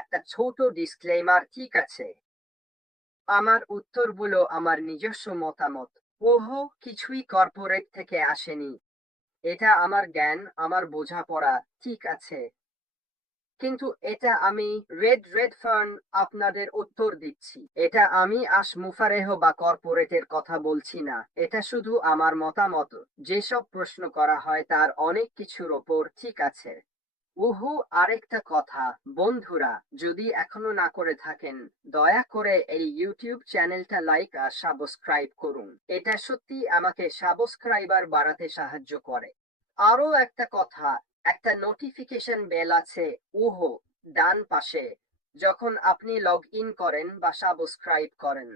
একটা ছোট ডিসক্লেইমার, ঠিক আছে? আমার উত্তরগুলো আমার নিজস্ব মতামত। ওহো, কিছুই কর্পোরেট থেকে আসেনি। এটা আমার জ্ঞান, আমার বোঝাপড়া, ঠিক আছে? কিন্তু এটা আমি রেড ফার্ন আপনাদের উত্তর দিচ্ছি। এটা আমি মুফারেহ বা কর্পোরেটের কথা বলছি না। এটা শুধু আমার মতামত। যেসব প্রশ্ন করা হয় তার অনেক কিছুর ওপর, ঠিক আছে? উহু, আরেকটা কথা, বন্ধুরা, যদি এখনো না করে থাকেন, দয়া করে এই ইউটিউব চ্যানেলটা লাইক আর সাবস্ক্রাইব করুন। এটা সত্যি আমাকে সাবস্ক্রাইবার বাড়াতে সাহায্য করে। আরো একটা কথা, একটা নোটিফিকেশন বেল আছে, উহু, ডান পাশে, যখন আপনি লগ ইন করেন বা সাবস্ক্রাইব করেন।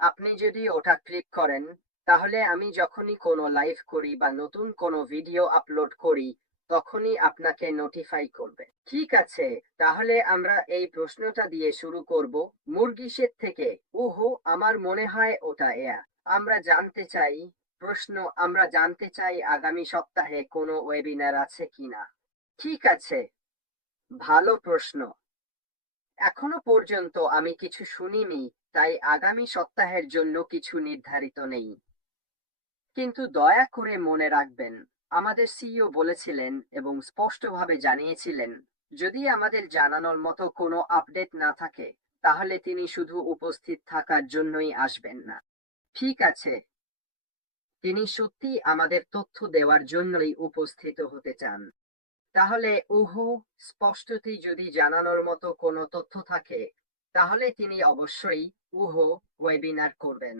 আপনি যদি ওটা ক্লিক করেন, তাহলে আমি যখনই কোনো লাইভ করি বা নতুন কোনো ভিডিও আপলোড করি, তখনই আপনাকে নোটিফাই করবে। ঠিক আছে, তাহলে আমরা এই প্রশ্নটা দিয়ে শুরু করব। মুরগিশের থেকে, উহু, আমার মনে হয় ওটা এয়া। আমরা জানতে চাই প্রশ্ন আমরা জানতে চাই আগামী সপ্তাহে কোনো ওয়েবিনার আছে কিনা। ঠিক আছে, ভালো প্রশ্ন। এখনো পর্যন্ত আমি কিছু শুনিনি, তাই আগামী সপ্তাহের জন্য কিছু নির্ধারিত নেই। কিন্তু দয়া করে মনে রাখবেন, আমাদের সিইও বলেছিলেন এবং স্পষ্টভাবে জানিয়েছিলেন, যদি আমাদের জানানোর মতো কোনো আপডেট না থাকে, তাহলে তিনি শুধু উপস্থিত থাকার জন্যই আসবেন না। ঠিক আছে, তিনি সত্যি আমাদের তথ্য দেওয়ার জন্যই উপস্থিত হতে চান। তাহলে স্পষ্টতই যদি জানানোর মতো কোনো তথ্য থাকে, তাহলে তিনি অবশ্যই ওয়েবিনার করবেন।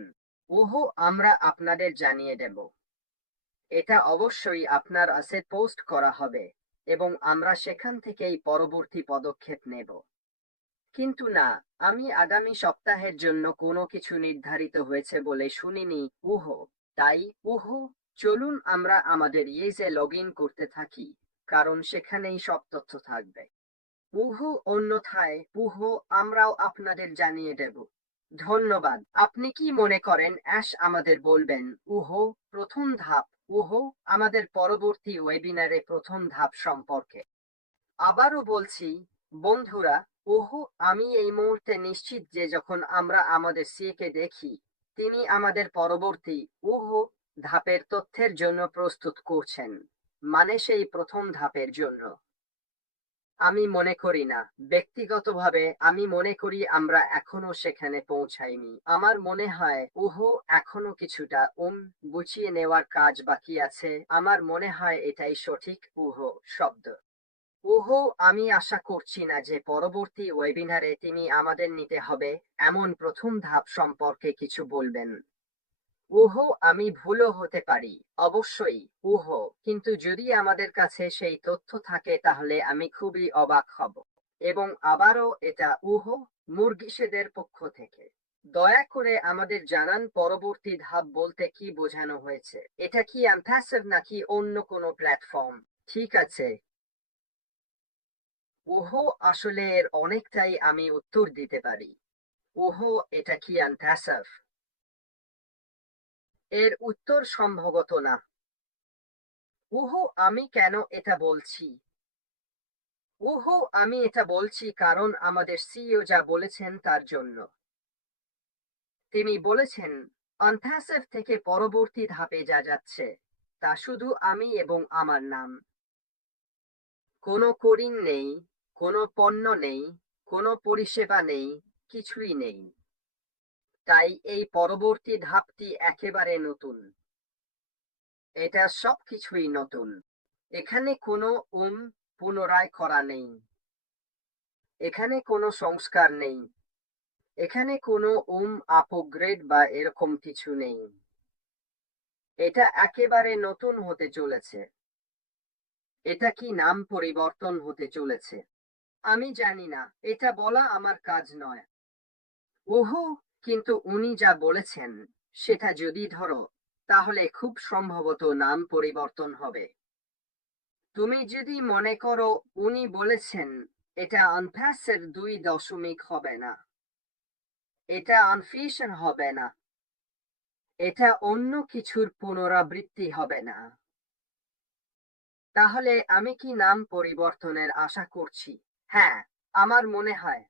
আমরা আপনাদের জানিয়ে দেব। এটা অবশ্যই আপনার আছে পোস্ট করা হবে এবং আমরা সেখান থেকেই পরবর্তী পদক্ষেপ নেব। কিন্তু না, আমি আগামী সপ্তাহের জন্য কোনো কিছু নির্ধারিত হয়েছে বলে শুনিনি। তাই চলুন আমরা আমাদের ইয়েজে লগ ইন করতে থাকি, কারণ সেখানেই সব তথ্য থাকবে। অন্যথায় আমরাও আপনাদের জানিয়ে দেব। ধন্যবাদ। আপনি কি মনে করেন অ্যাশ আমাদের বলবেন প্রথম ধাপ, আমাদের পরবর্তী ওয়েবিনারে প্রথম ধাপ সম্পর্কে? আবারও বলছি, বন্ধুরা, আমি এই মুহূর্তে নিশ্চিত যে যখন আমরা আমাদের সিএকে দেখি, তিনি আমাদের পরবর্তী ধাপের তথ্যের জন্য প্রস্তুত করছেন, মানে সেই প্রথম ধাপের জন্য। আমি মনে করি না। ব্যক্তিগতভাবে আমি মনে করি আমরা এখনো সেখানে পৌঁছাইনি। আমার মনে হয় এখনো কিছুটা গুছিয়ে নেওয়ার কাজ বাকি আছে। আমার মনে হয় এটাই সঠিক শব্দ। আমি আশা করছি না যে পরবর্তী ওয়েবিনারে তিনি আমাদের নিতে হবে এমন প্রথম ধাপ সম্পর্কে কিছু বলবেন। আমি ভুলও হতে পারি, অবশ্যই। কিন্তু যদি আমাদের কাছে সেই তথ্য থাকে তাহলে আমি খুবই অবাক হব। এবং আবারও এটা মুরগিশেদের পক্ষ থেকে। দয়া করে আমাদের জানান পরবর্তী ধাপ বলতে কি বোঝানো হয়েছে। এটা কি অ্যাম্পাসিভ নাকি অন্য কোনো প্ল্যাটফর্ম? ঠিক আছে, আসলে এর অনেকটাই আমি উত্তর দিতে পারি। এটা কি অ্যাম্পাসিভ? এর উত্তর সম্ভবত না। আমি কেন এটা বলছি? আমি এটা বলছি কারণ আমাদের সিইও যা বলেছেন তার জন্য। তিনি বলেছেন, অনপ্যাসিভ থেকে পরবর্তী ধাপে যা যাচ্ছে তা শুধু আমি এবং আমার নাম। কোনো কোডিং নেই, কোনো পণ্য নেই, কোনো পরিষেবা নেই, কিছুই নেই। তাই এই পরবর্তী ধাপটি একেবারে নতুন। এটা সবকিছুই নতুন। এখানে কোনো পুনরায় করা নেই। এখানে কোনো সংস্কার নেই। এখানে কোনো আপগ্রেড বা এরকম কিছু নেই। এটা একেবারে নতুন হতে চলেছে। এটা কি নাম পরিবর্তন হতে চলেছে? আমি জানি না, এটা বলা আমার কাজ নয়। ওহো, কিন্তু উনি যা বলেছেন সেটা যদি ধরো, তাহলে খুব সম্ভবত নাম পরিবর্তন হবে। তুমি যদি মনে করো উনি বলেছেন এটা আনপ্যাসের 2 দশমিক হবে না, এটা আনফিশন হবে না, এটা অন্য কিছুর পুনরাবৃত্তি হবে না, তাহলে আমি কি নাম পরিবর্তনের আশা করছি? হ্যাঁ, আমার মনে হয়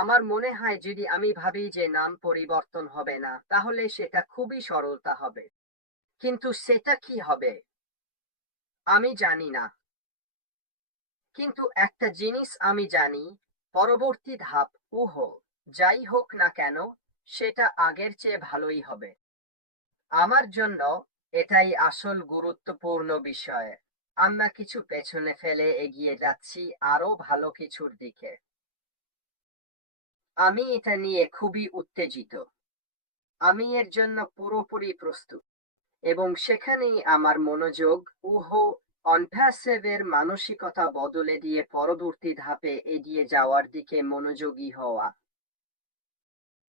আমার মনে হয় যদি আমি ভাবি যে নাম পরিবর্তন হবে না তাহলে সেটা খুবই সরলতা হবে। কিন্তু সেটা কি হবে? আমি জানি না। কিন্তু একটা জিনিস আমি জানি, পরবর্তী ধাপ যাই হোক না কেন সেটা আগের চেয়ে ভালোই হবে। আমার জন্য এটাই আসল গুরুত্বপূর্ণ বিষয়। আমরা কিছু পেছনে ফেলে এগিয়ে যাচ্ছি আরো ভালো কিছুর দিকে। আমি এটা নিয়ে খুবই উত্তেজিত। আমি এর জন্য পুরোপুরি প্রস্তুত। এবং সেখানেই আমার মনোযোগ অনপ্যাসিভের মানসিকতা বদলে দিয়ে পরবর্তী ধাপে এগিয়ে যাওয়ার দিকে মনোযোগী হওয়া।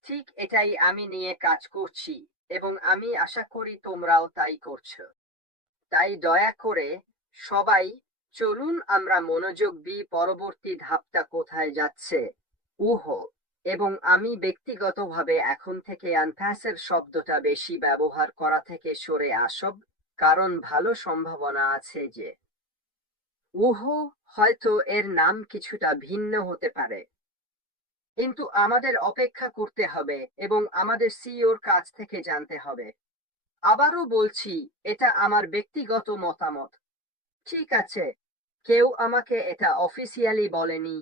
ঠিক এটাই আমি নিয়ে কাজ করছি এবং আমি আশা করি তোমরাও তাই করছো। তাই দয়া করে সবাই চলুন আমরা মনোযোগ দিই পরবর্তী ধাপটা কোথায় যাচ্ছে। উহ এবং আমি ব্যক্তিগতভাবে এখন থেকে আনপ্যাসিভ শব্দটা বেশি ব্যবহার করা থেকে সরে আসব, কারণ ভালো সম্ভাবনা আছে যে উহ হয়তো এর নাম কিছুটা ভিন্ন হতে পারে। কিন্তু আমাদের অপেক্ষা করতে হবে এবং আমাদের সিইওর কাছ থেকে জানতে হবে। আবারও বলছি, এটা আমার ব্যক্তিগত মতামত। ঠিক আছে, কেউ আমাকে এটা অফিসিয়ালি বলেনি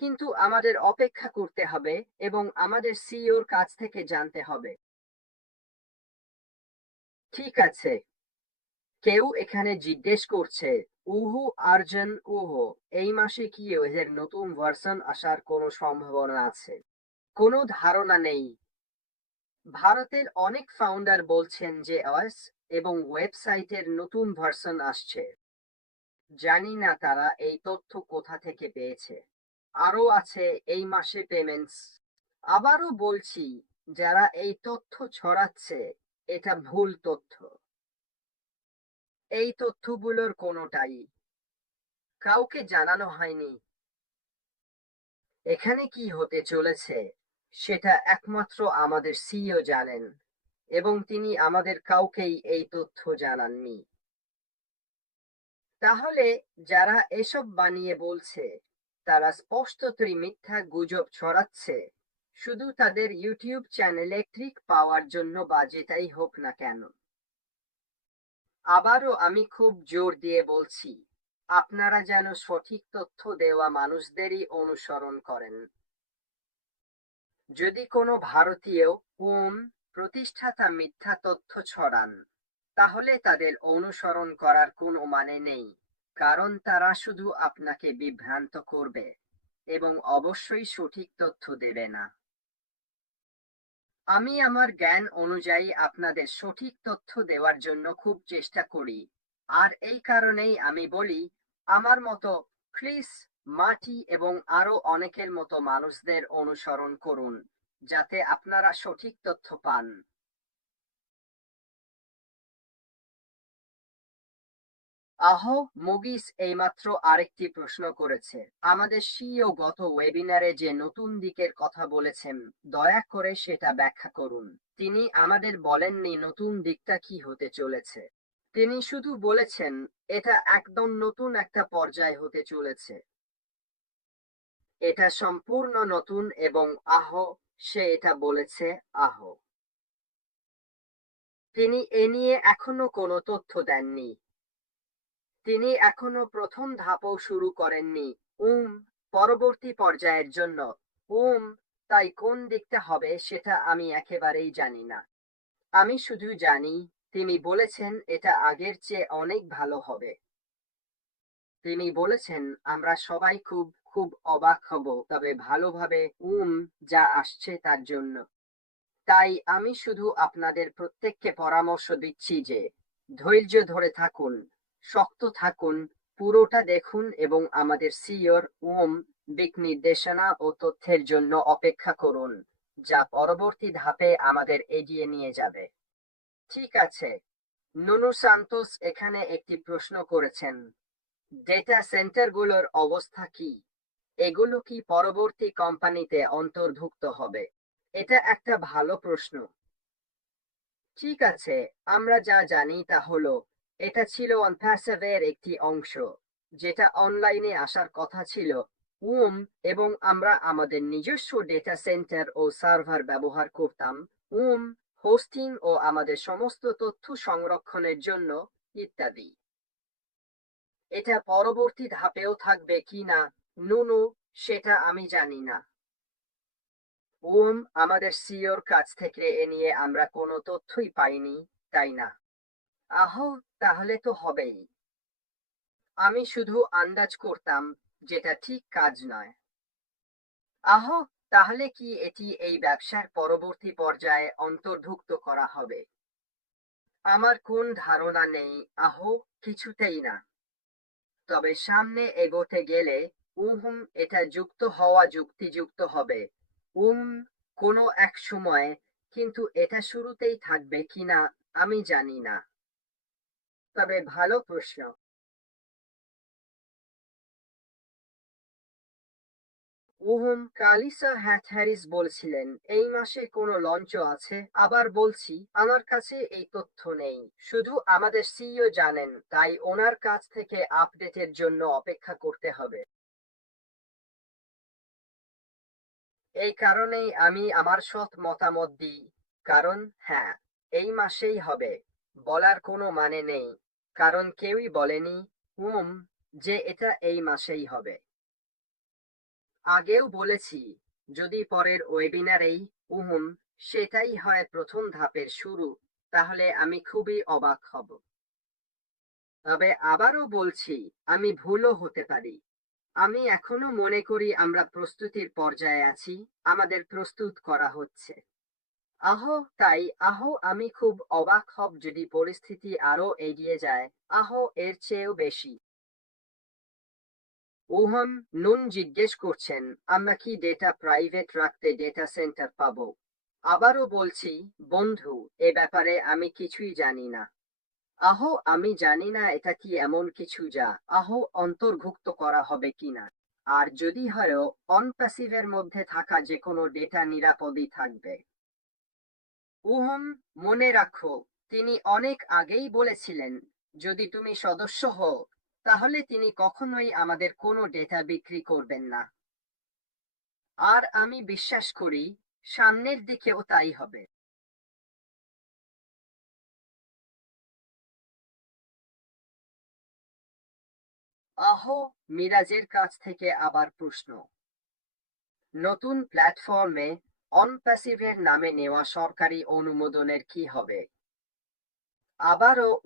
কিন্তু আমাদের অপেক্ষা করতে হবে এবং আমাদের সিইওর কাছ থেকে জানতে হবে। ঠিক আছে, কেউ এখানে জিজ্ঞেস করছে, আর্জুন এই মাসে কি এর নতুন ভার্সন আসার কোনো সম্ভাবনা আছে? কোনো ধারণা নেই। ভারতের অনেক ফাউন্ডার বলছেন যে ওএস এবং ওয়েবসাইটের নতুন ভার্সন আসছে। জানি না তারা এই তথ্য কোথা থেকে পেয়েছে। আরো আছে এই মাসে পেমেন্টস। আবারও বলছি, যারা এই তথ্য ছড়াচ্ছে এটা ভুল তথ্য। এই তথ্যগুলোর কোনোটাই কাউকে জানানো হয়নি। এখানে কি হতে চলেছে সেটা একমাত্র আমাদের সিইও জানেন এবং তিনি আমাদের কাউকেই এই তথ্য জানাননি। তাহলে যারা এসব বানিয়ে বলছে তারা স্পষ্টতই মিথ্যা গুজব ছড়াচ্ছে, শুধু তাদের ইউটিউব চ্যানেলে ক্লিক পাওয়ার জন্য বা যেটাই হোক না কেন। আবারও আমি খুব জোর দিয়ে বলছি, আপনারা যেন সঠিক তথ্য দেওয়া মানুষদেরই অনুসরণ করেন। যদি কোনো ভারতীয় প্রতিষ্ঠাতা মিথ্যা তথ্য ছড়ান, তাহলে তাদের অনুসরণ করার কোনো মানে নেই, কারণ তারা শুধু আপনাকে বিভ্রান্ত করবে এবং অবশ্যই সঠিক তথ্য দেবে না। আমি আমার জ্ঞান অনুযায়ী আপনাদের সঠিক তথ্য দেওয়ার জন্য খুব চেষ্টা করি, আর এই কারণেই আমি বলি, আমার মতো ক্রিস, মার্টি এবং আরো অনেকের মতো মানুষদের অনুসরণ করুন, যাতে আপনারা সঠিক তথ্য পান। মুগিস এইমাত্র আরেকটি প্রশ্ন করেছে। আমাদের সিইও গত ওয়েবিনারে যে নতুন দিকের কথা বলেছেন, দয়া করে সেটা ব্যাখ্যা করুন। তিনি আমাদের বলেননি নতুন দিকটা কি হতে চলেছে। তিনি শুধু বলেছেন এটা একদম নতুন একটা পর্যায় হতে চলেছে। এটা সম্পূর্ণ নতুন এবং সে এটা বলেছে। আহ তিনি এ নিয়ে এখনো কোনো তথ্য দেননি। তিনি এখনো প্রথম ধাপও শুরু করেননি। পরবর্তী পর্যায়ের জন্য উম তাই কোন দিকটা হবে সেটা আমি একেবারেই জানি না। আমি শুধু জানি তিনি বলেছেন এটা আগের চেয়ে অনেক ভালো হবে। তিনি বলেছেন আমরা সবাই খুব খুব অবাক হব, তবে ভালোভাবে যা আসছে তার জন্য। তাই আমি শুধু আপনাদের প্রত্যেককে পরামর্শ দিচ্ছি যে ধৈর্য ধরে থাকুন, শক্ত থাকুন, পুরোটা দেখুন এবং আমাদের সিইওর দিক নির্দেশনা ও তথ্যের জন্য অপেক্ষা করুন, যা পরবর্তী ধাপে আমাদের এগিয়ে নিয়ে যাবে। ঠিক আছে, নুনু সান্তোস এখানে একটি প্রশ্ন করেছেন, ডেটা সেন্টারগুলোর অবস্থা কি? এগুলো কি পরবর্তী কোম্পানিতে অন্তর্ভুক্ত হবে? এটা একটা ভালো প্রশ্ন। ঠিক আছে, আমরা যা জানি তা হলো এটা ছিল অনপ্যাসিভের একটি অংশ, যেটা অনলাইনে আসার কথা ছিল, এবং আমরা আমাদের নিজস্ব ডেটা সেন্টার ও সার্ভার ব্যবহার করতাম উম হোস্টিং ও আমাদের সমস্ত তথ্য সংরক্ষণের জন্য ইত্যাদি। এটা পরবর্তী ধাপেও থাকবে কিনা নুনু সেটা আমি জানি না। আমাদের সিইওর কাছ থেকে এ নিয়ে আমরা কোনো তথ্যই পাইনি, তাই না? আহ, তাহলে তো হবেই। আমি শুধু আন্দাজ করতাম, যেটা ঠিক কাজ নয়। আহ, তাহলে কি এটি এই ব্যবসার পরবর্তী পর্যায়ে অন্তর্ভুক্ত করা হবে? আমার কোন ধারণা নেই। আহ, কিছুতেই না। তবে সামনে এগোতে গেলে এটা যুক্ত হওয়া যুক্তিযুক্ত হবে। উম কোনো এক সময়ে, কিন্তু এটা শুরুতেই থাকবে কিনা আমি জানি না। তবে ভালো প্রশ্ন। কালিসা হ্যারিস বলছিলেন এই মাসে কোনো লঞ্চ আছে। আবার বলছি, আমার কাছে এই তথ্য নেই। শুধু আমাদের সিইও জানেন, তাই ওনার কাছ থেকে আপডেটের জন্য অপেক্ষা করতে হবে। এই কারণেই আমি আমার সৎ মতামত দিই। কারণ হ্যাঁ, এই মাসেই হবে বলার কোনো মানে নেই, কারণ কেউই বলেনি হুম যে এটা এই মাসেই হবে। আগেও বলেছি, যদি পরের ওয়েবিনারেই উহুম সেটাই হয় প্রথম ধাপের শুরু, তাহলে আমি খুবই অবাক হব। তবে আবারও বলছি, আমি ভুলও হতে পারি। আমি এখনো মনে করি আমরা প্রস্তুতির পর্যায়ে আছি, আমাদের প্রস্তুত করা হচ্ছে। আহ তাই আহ আমি খুব অবাক হব যদি পরিস্থিতি আরো এগিয়ে যায়। আহ এর চেয়েও বেশি। ওহম নুন জিজ্ঞেস করছেন, আমরা কি ডেটা প্রাইভেট রাখতে ডেটা সেন্টার পাবো? আবারও বলছি, বন্ধু, এ ব্যাপারে আমি কিছুই জানি না। আহ আমি জানি না এটা কি এমন কিছু যা অন্তর্ভুক্ত করা হবে কিনা। আর যদি হয়ও, অন প্যাসিভের মধ্যে থাকা যে কোনো ডেটা নিরাপদই থাকবে। উহুম মনে রাখো, তিনি অনেক আগেই বলেছিলেন, যদি তুমি সদস্য হও, তাহলে তিনি কখনোই আমাদের কোনো ডেটা বিক্রি করবেন না। আর আমি বিশ্বাস করি সামনের দিকেও তাই হবে। আহ মিরাজের কাছ থেকে আবার প্রশ্ন। নতুন প্ল্যাটফর্মে অনপ্যাসিভের নামে নেওয়া সরকারি অনুমোদনের কি হবে? আবারও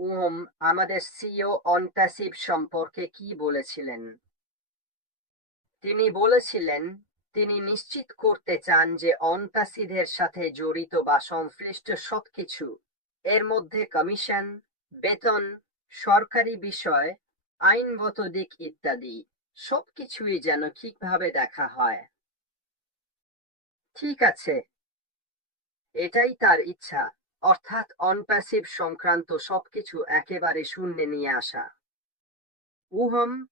আমাদের সিইও অনপ্যাসিভ সম্পর্কে কি বলেছিলেন? তিনি বলেছিলেন, তিনি নিশ্চিত করতে চান যে অনপ্যাসিভের সাথে জড়িত বা সংশ্লিষ্ট সবকিছু, এর মধ্যে কমিশন, বেতন, সরকারি বিষয়, আইনগত দিক ইত্যাদি, সবকিছুই যেন ঠিকভাবে দেখা হয়। ঠিক আছে, এটাই তার ইচ্ছা, অর্থাৎ অনপ্যাসিভ সংক্রান্ত সবকিছু একেবারে শূন্যে নিয়ে আসা।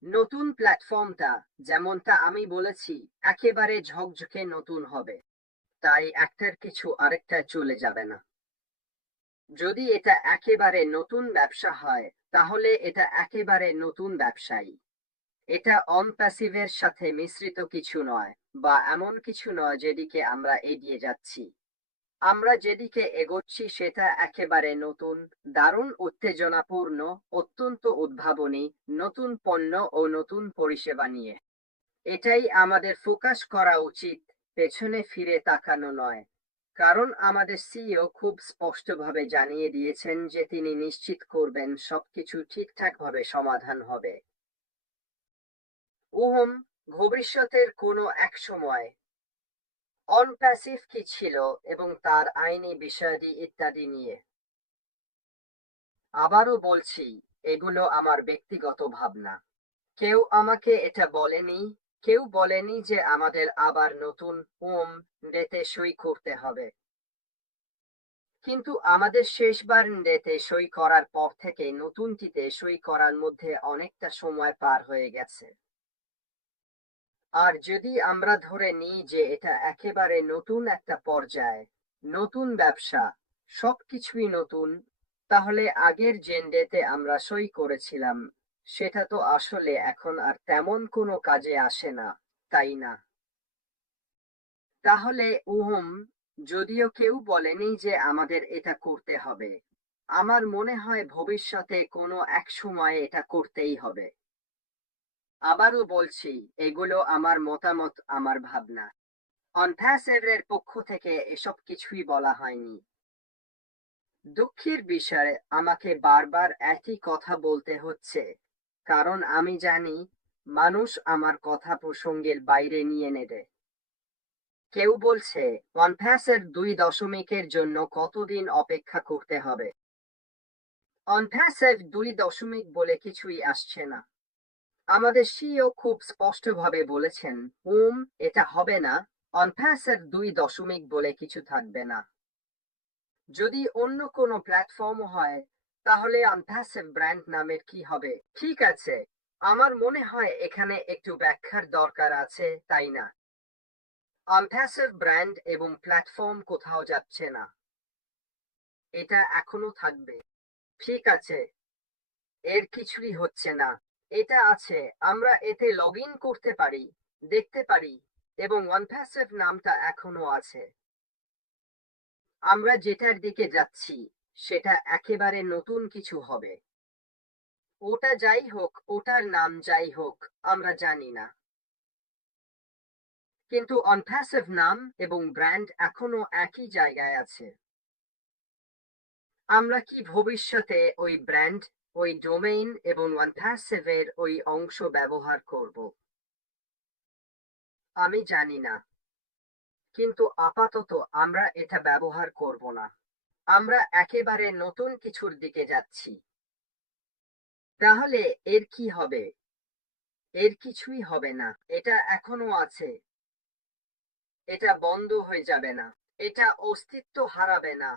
নতুন প্ল্যাটফর্মটা, যেমনটা আমি বলেছি, একেবারে ঝকঝকে নতুন হবে। তাই একটার কিছু আরেকটায় চলে যাবে না। যদি এটা একেবারে নতুন ব্যবসা হয়, তাহলে এটা একেবারে নতুন ব্যবসায়ী। এটা অনপ্যাসিভের সাথে মিশ্রিত কিছু নয়, বা এমন কিছু নয় যেদিকে আমরা এগিয়ে যাচ্ছি। আমরা যেদিকে এগোচ্ছি সেটা একেবারে নতুন, দারুণ উত্তেজনাপূর্ণ, অত্যন্ত উদ্ভাবনী, নতুন পণ্য ও নতুন পরিষেবা নিয়ে। এটাই আমাদের ফোকাস করা উচিত, পেছনে ফিরে তাকানো নয়। কারণ আমাদের সিইও খুব স্পষ্টভাবে জানিয়ে দিয়েছেন যে তিনি নিশ্চিত করবেন সবকিছু ঠিকঠাকভাবে সমাধান হবে। উহুম ভবিষ্যতের কোনো এক সময় অনপ্যাসিভ কি ছিল এবং তার আইনি বিষয়াদি ইত্যাদি নিয়ে। আবারও বলছি, এগুলো আমার ব্যক্তিগত ভাবনা। কেউ আমাকে এটা বলেনি। কেউ বলেনি যে আমাদের আবার নতুন ডেতে সই করতে হবে। কিন্তু আমাদের শেষবার ডেতে সই করার পর থেকে নতুনটিতে সই করার মধ্যে অনেকটা সময় পার হয়ে গেছে। আর যদি আমরা ধরে নিই যে এটা একেবারে নতুন একটা পর্যায়, নতুন ব্যবসা, সবকিছুই নতুন, তাহলে আগের ডেতে আমরা সই করেছিলাম সেটা তো আসলে এখন আর তেমন কোনো কাজে আসে না। তাই না? তাহলে যদিও কেউ বলেনি যে আমাদের এটা করতে হবে, আমার মনে হয় ভবিষ্যতে কোনো এক সময় এটা করতেই হবে। আবারও বলছি, এগুলো আমার মতামত, আমার ভাবনা। অনপ্যাসিভের পক্ষ থেকে এসব কিছুই বলা হয়নি। দুঃখের বিষয়ে আমাকে বারবার একই কথা বলতে হচ্ছে, কারণ আমি জানি মানুষ আমার কথা প্রসঙ্গের বাইরে নিয়ে নেবে। কেউ বলছে অনপ্যাসের 2 দশমিকের জন্য কতদিন অপেক্ষা করতে হবে। অনপ্যাসিভ 2 দশমিক বলে কিছুই আসছে না। আমাদের সিইও খুব স্পষ্টভাবে বলেছেন, এটা হবে না। অনপ্যাসিভ 2 দশমিক বলে কিছু থাকবে না। যদি অন্য কোনো প্ল্যাটফর্ম হয়, তাহলে অনপ্যাসিভ ব্র্যান্ড নামের কি হবে? ঠিক আছে, আমার মনে হয় এখানে একটু ব্যাখ্যার দরকার আছে, তাই না? অনপ্যাসিভ ব্র্যান্ড এবং প্ল্যাটফর্ম কোথাও যাচ্ছে না, এটা এখনো থাকবে। ঠিক আছে, এর কিছুই হচ্ছে না। এটা আছে, আমরা এতে লগ ইন করতে পারি, দেখতে পারি, এবং অনপ্যাসিভ নামটা এখনো আছে। আমরা যেটার দিকে যাচ্ছি সেটা একেবারে নতুন কিছু হবে। ওটা যাই হোক, ওটার নাম যাই হোক, আমরা জানি না। কিন্তু অনপ্যাসিভ নাম এবং ব্র্যান্ড এখনো একই জায়গায় আছে। আমরা কি ভবিষ্যতে ওই ব্র্যান্ড, ওই ডোমেইন এবং অনপ্যাসিভের ওই অংশ ব্যবহার করব? আমি জানি না, কিন্তু আপাতত আমরা এটা ব্যবহার করব না। আমরা একেবারে নতুন কিছুর দিকে যাচ্ছি। তাহলে এর কি হবে? এর কিছুই হবে না। এটা এখনো আছে। এটা বন্ধ হয়ে যাবে না। এটা অস্তিত্ব হারাবে না।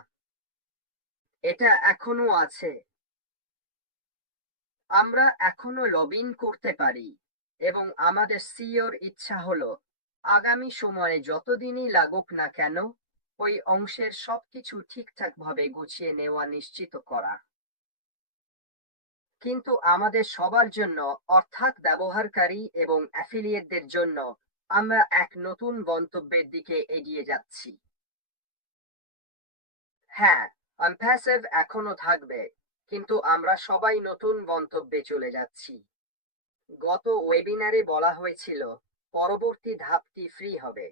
এটা এখনো আছে। আমরা এখনো লগ ইন করতে পারি, এবং আমাদের সিইওর ইচ্ছা হলো আগামী সময়ে যতদিনই লাগুক না কেন, ওই অংশের সবকিছু ঠিকঠাক ভাবে গুছিয়ে নেওয়া নিশ্চিত করা। কিন্তু আমাদের সবার জন্য, অর্থাৎ ব্যবহারকারী এবং অ্যাফিলিয়েটদের জন্য, আমরা এক নতুন গন্তব্যের দিকে এগিয়ে যাচ্ছি। হ্যাঁ, অনপ্যাসিভ এখনো থাকবে, কিন্তু আমরা সবাই নতুন গন্তব্যে চলে যাচ্ছি। গত ওয়েবিনারে বলা হয়েছিল পরবর্তী ধাপটি ফ্রি হবে।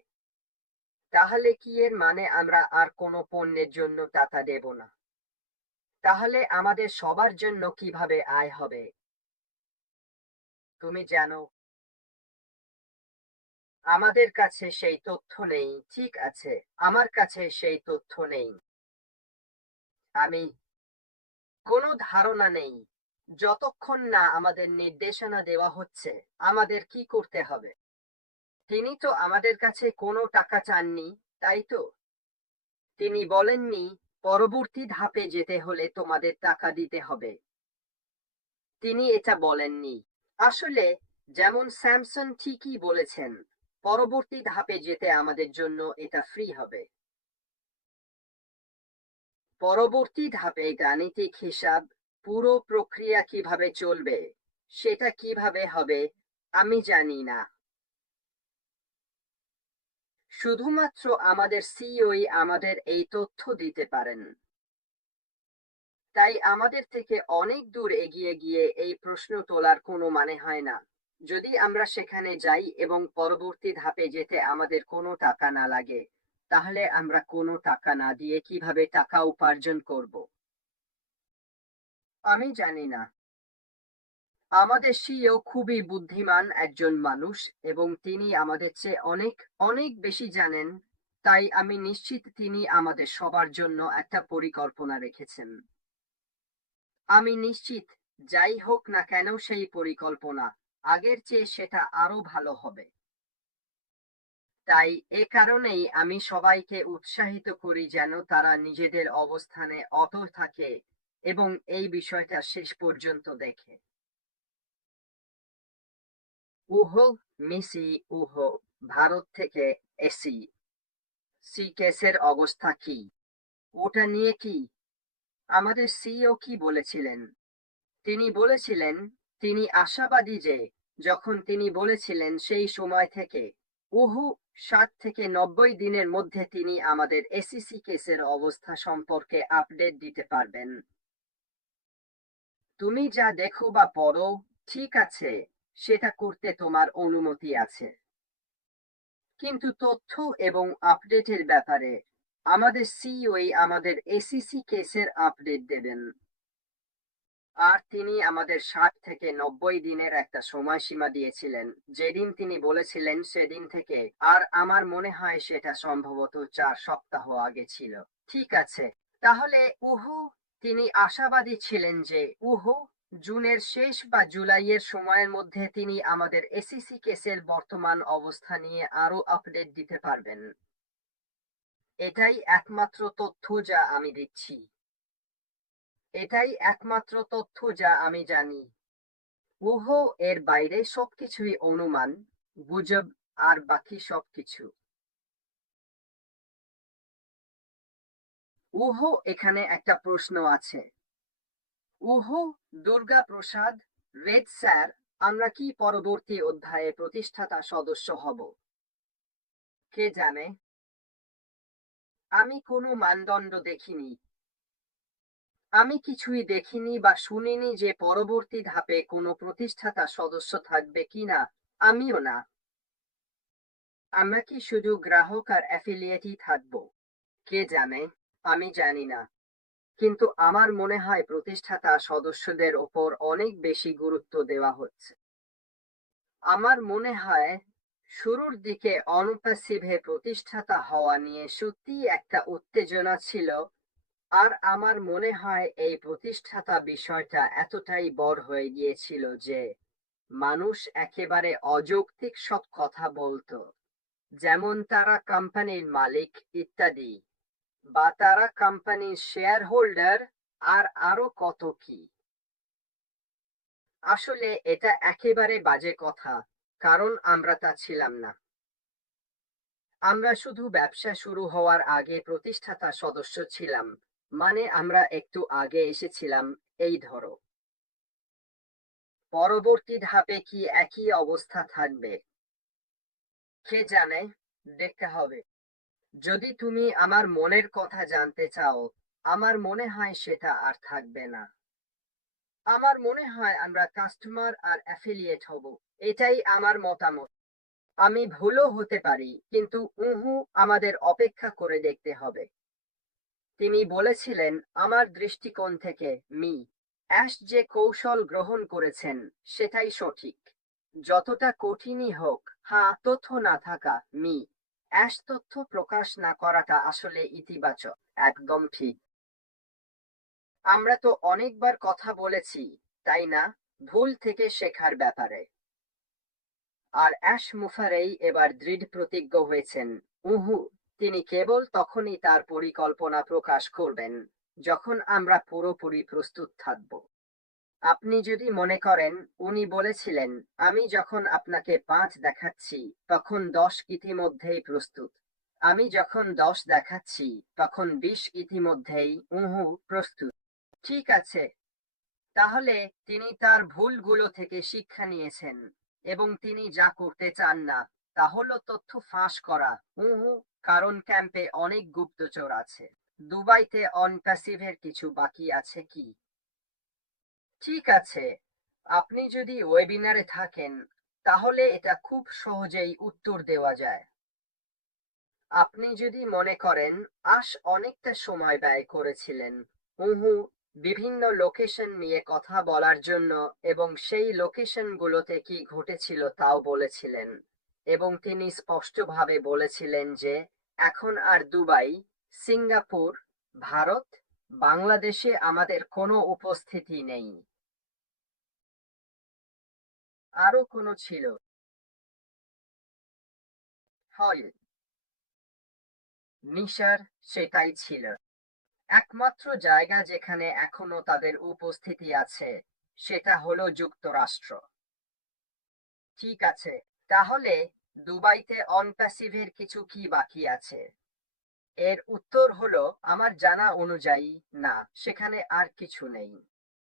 তাহলে কি এর মানে আমরা আর কোনো পণ্যের জন্য টাকা দেব না? তাহলে আমাদের সবার জন্য কিভাবে আয় হবে? তুমি জানো, আমাদের কাছে সেই তথ্য নেই। ঠিক আছে, আমার কাছে সেই তথ্য নেই। আমি কোনো ধারণা নেই। যতক্ষণ না আমাদের নির্দেশনা দেওয়া হচ্ছে আমাদের কি করতে হবে। তিনি তো আমাদের কাছে কোনো টাকা চাননি, তাই তো? তিনি বলেননি পরবর্তী ধাপে যেতে হলে তোমাদের টাকা দিতে হবে। তিনি এটা বলেননি। আসলে, যেমন স্যামসন ঠিকই বলেছেন, পরবর্তী ধাপে যেতে আমাদের জন্য এটা ফ্রি হবে। পরবর্তী ধাপে গাণিতিক হিসাব, পুরো প্রক্রিয়া কিভাবে চলবে, সেটা কিভাবে হবে, আমি জানি না। শুধুমাত্র আমাদের সিইওই আমাদের এই তথ্য দিতে পারেন। তাই আমাদের থেকে অনেক দূর এগিয়ে গিয়ে এই প্রশ্ন তোলার কোনো মানে হয় না। যদি আমরা সেখানে যাই এবং পরবর্তী ধাপে যেতে আমাদের কোনো টাকা না লাগে, তাহলে আমরা কোনো টাকা না দিয়ে কিভাবে টাকা উপার্জন করব? আমি জানি না। আমাদের সিইও খুবই বুদ্ধিমান একজন মানুষ, এবং তিনি আমাদের চেয়ে অনেক অনেক বেশি জানেন। তাই আমি নিশ্চিত তিনি আমাদের সবার জন্য একটা পরিকল্পনা রেখেছেন। আমি নিশ্চিত, যাই হোক না কেন সেই পরিকল্পনা, আগের চেয়ে সেটা আরো ভালো হবে। তাই এ কারণেই আমি সবাইকে উৎসাহিত করি যেন তারা নিজেদের অবস্থানে অটল থাকে এবং এই বিষয়টা শেষ পর্যন্ত দেখে। উহো, মিসি উহো, ভারত থেকে এসি। সি কেসের অবস্থা কি? ওটা নিয়ে কি? আমাদের সিইও কি বলেছিলেন? তিনি বলেছিলেন তিনি আশাবাদী যে যখন তিনি বলেছিলেন সেই সময় থেকে উহু 7 থেকে 90 দিনের মধ্যে তিনি আমাদের এসিসি কেসের অবস্থা সম্পর্কে আপডেট দিতে পারবেন। তুমি যা দেখো বা পড়ো, ঠিক আছে, সেটা করতে তোমার অনুমতি আছে। কিন্তু তথ্য এবং আপডেটের ব্যাপারে আমাদের সিইওই আমাদের এসিসি কেসের আপডেট দেবেন। আর তিনি আমাদের 60 থেকে 90 দিনের একটা সময়সীমা দিয়েছিলেন, যেদিন তিনি বলেছিলেন সেদিন থেকে। আর আমার মনে হয় সেটা সম্ভবত 4 সপ্তাহ আগে ছিল। ঠিক আছে, তাহলে উহু তিনি আশাবাদী ছিলেন যে জুনের শেষ বা জুলাইয়ের সময়ের মধ্যে তিনি আমাদের এসিসি কেসের বর্তমান অবস্থা নিয়ে আরো আপডেট দিতে পারবেন। এটাই একমাত্র তথ্য যা আমি দিচ্ছি। এটাই একমাত্র তথ্য যা আমি জানি। এর বাইরে সবকিছুই অনুমান, গুজব আর বাকি সবকিছু। এখানে একটা প্রশ্ন আছে। দুর্গা প্রসাদ, রেড স্যার, আমরা কি পরবর্তী অধ্যায়ে প্রতিষ্ঠাতা সদস্য হব? কে জানে? আমি কোনো মানদণ্ড দেখিনি। আমি কিছুই দেখিনি বা শুনিনি যে পরবর্তী ধাপে কোনো প্রতিষ্ঠাতা সদস্য থাকবে কিনা। আমিও না। আমরা কি শুধু গ্রাহক আর অ্যাফিলিয়েটই থাকবো? কে জানে? আমি জানি না। কিন্তু আমার মনে হয় প্রতিষ্ঠাতা সদস্যদের ওপর অনেক বেশি গুরুত্ব দেওয়া হচ্ছে। আমার মনে হয় শুরুর দিকে অনুপ্যাসিভে প্রতিষ্ঠাতা হওয়া নিয়ে সত্যিই একটা উত্তেজনা ছিল। আর আমার মনে হয় এই প্রতিষ্ঠাতা বিষয়টা এতটাই বড় হয়ে গিয়েছিল যে মানুষ একেবারে অযৌক্তিক সব কথা বলতো, যেমন তারা কোম্পানির মালিক ইত্যাদি, বা তারা কোম্পানির শেয়ার হোল্ডার, আর আরো কত কি। আসলে এটা একেবারে বাজে কথা, কারণ আমরা তা ছিলাম না। আমরা শুধু ব্যবসা শুরু হওয়ার আগে প্রতিষ্ঠাতা সদস্য ছিলাম, মানে আমরা একটু আগে এসেছিলাম, এই ধরো। পরবর্তী ধাপে কি একই অবস্থা থাকবে? কে জানে, দেখতে হবে। যদি তুমি আমার মনের কথা জানতে চাও, আমার মনে হয় সেটা আর থাকবে না। আমার মনে হয় আমরা কাস্টমার আর অ্যাফিলিয়েট হব। এটাই আমার মতামত। আমি ভুলও হতে পারি, কিন্তু আমাদের অপেক্ষা করে দেখতে হবে। তিনি বলেছিলেন, আমার দৃষ্টিকোণ থেকে অ্যাশ যে কৌশল গ্রহণ করেছেন সেটাই সঠিক। যতটা কঠিনই হোক, হ্যাঁ, তথ্য না থাকা অ্যাশ তথ্য প্রকাশ না করাটা আসলে ইতিবাচক। একদম ঠিক। আমরা তো অনেকবার কথা বলেছি, তাই না, ভুল থেকে শেখার ব্যাপারে। আর অ্যাশ মুফারেই এবার দৃঢ় প্রতিজ্ঞ হয়েছেন। উহু তিনি কেবল তখনই তার পরিকল্পনা প্রকাশ করবেন যখন আমরা পুরোপুরি প্রস্তুত থাকব। আপনি যদি মনে করেন, উনি বলেছিলেন, আমি যখন আপনাকে 5 দেখাচ্ছি তখন 10 ইতিমধ্যেই প্রস্তুত। আমি যখন 10 দেখাচ্ছি তখন 20 ইতিমধ্যেই প্রস্তুত। ঠিক আছে, তাহলে তিনি তার ভুলগুলো থেকে শিক্ষা নিয়েছেন, এবং তিনি যা করতে চান না তা হলো তথ্য ফাঁস করা। কারণ ক্যাম্পে অনেক গুপ্তচর আছে। দুবাইতে অন প্যাসিভের কিছু বাকি আছে কি? ঠিক আছে, আপনি যদি ওয়েবিনারে থাকেন তাহলে এটা খুব সহজেই উত্তর দেওয়া যায়। আপনি যদি মনে করেন অনেকটা সময় ব্যয় করেছিলেন হুহু বিভিন্ন লোকেশন নিয়ে কথা বলার জন্য, এবং সেই লোকেশনগুলোতে কি ঘটেছিল তাও বলেছিলেন, এবং তিনি স্পষ্টভাবে বলেছিলেন যে এখন আর দুবাই, সিঙ্গাপুর, ভারত, বাংলাদেশে আমাদের কোনো উপস্থিতি নেই। আরো কোনো ছিল? হয়, নিশার সেটাই ছিল। একমাত্র জায়গা যেখানে এখনো তাদের উপস্থিতি আছে সেটা হলো যুক্তরাষ্ট্র। ঠিক আছে, তাহলে দুবাইতে অনপ্যাসিভের কিছু কি বাকি আছে? এর উত্তর হলো, আমার জানা অনুযায়ী না, সেখানে আর কিছু নেই।